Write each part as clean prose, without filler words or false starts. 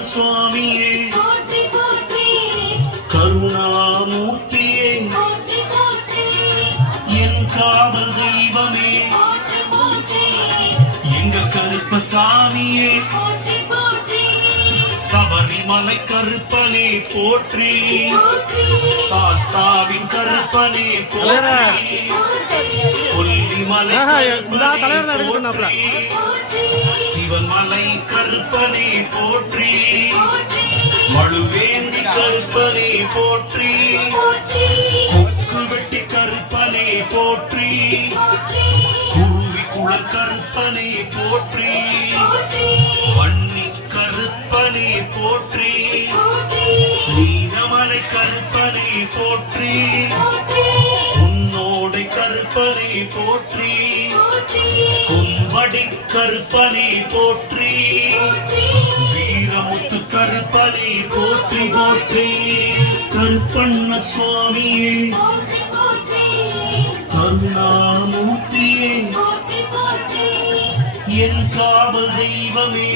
சுவாமியே கருணாமூர்த்தியே என் காவல் தெய்வமே எங்க கருப்பசாமியே சபரிமலை கருப்பனே போற்றி சாஸ்தாவின் கருப்பனே போற்றி கொல்லிமலை போற்றி சிவன்மலை கருப்பனே போற்றி மழுவேந்தி கருப்பனே போற்றி கொக்கு வெட்டி கருப்பனே போற்றி குருவி குள கருப்பனே போற்றி வன்னி கருப்பனே போற்றி நீலமலை கருப்பனே போற்றி உன்னோடை கருப்பனே போற்றி கும்படி கருப்பனே போற்றி வீரமுத்து கருப்பனே போற்றி போற்றி கருப்பண்ண சுவாமியே கருணாமூர்த்தியே என் காவல் தெய்வமே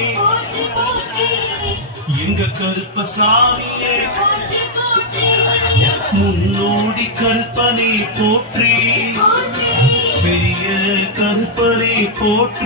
எங்க கருப்பசாமியே முன்னோடி கருப்பனே போற்றி பெரிய கருப்பனே போற்றி